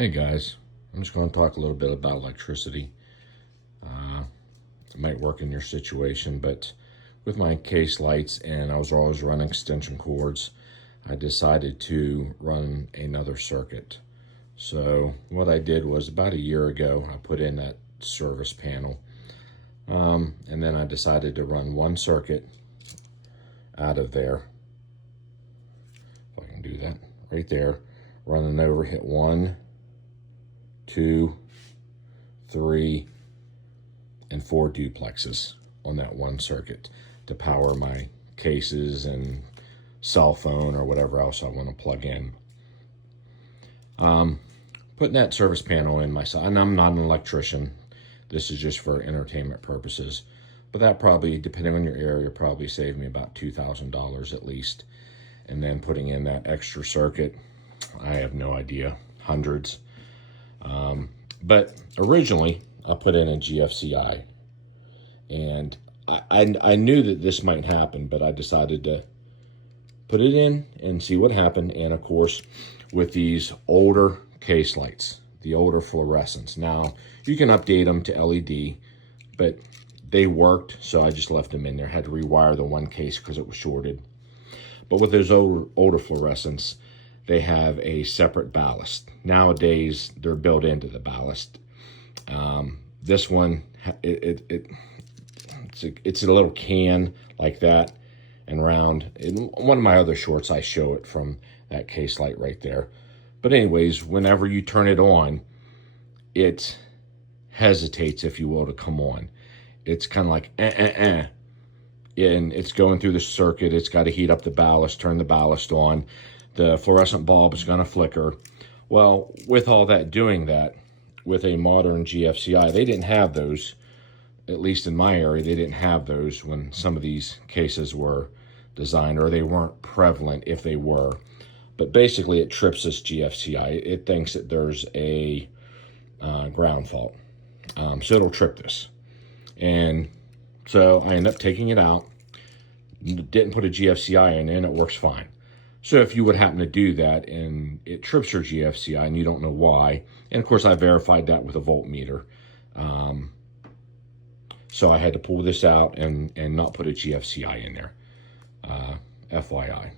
Hey guys, I'm just going to talk a little bit about electricity. It might work in your situation, but with my case lights and I was always running extension cords, I decided to run another circuit. So what I did was about a year ago, I put in that service panel, and then I decided to run one circuit out of there. If I can do that, right there, running over, hit 1, 2, 3, and 4 duplexes on that one circuit to power my cases and cell phone or whatever else I want to plug in. Putting that service panel in myself, and I'm not an electrician, this is just for entertainment purposes, but that probably, depending on your area, probably saved me about $2,000 at least. And then putting in that extra circuit, I have no idea, hundreds. But originally I put in a GFCI, and I knew that this might happen, but I decided to put it in and see what happened. And of course, with these older case lights, the older fluorescents, now you can update them to LED, but they worked, so I just left them in there. Had to rewire the one case because it was shorted. But with those older fluorescents, they have a separate ballast. Nowadays, they're built into the ballast. This one, it's a little can like that and round. In one of my other shorts, I show it from that case light right there. But anyways, whenever you turn it on, it hesitates, if you will, to come on. It's kind of like and it's going through the circuit. It's got to heat up the ballast, turn the ballast on. The fluorescent bulb is going to flicker. Well, with all that doing that, with a modern GFCI, they didn't have those, at least in my area, they didn't have those when some of these cases were designed, or they weren't prevalent if they were. But basically, it trips this GFCI. It thinks that there's a ground fault. So it'll trip this. And so I end up taking it out, didn't put a GFCI in, and it works fine. So if you would happen to do that and it trips your GFCI and you don't know why, and of course I verified that with a voltmeter, so I had to pull this out and not put a GFCI in there, FYI.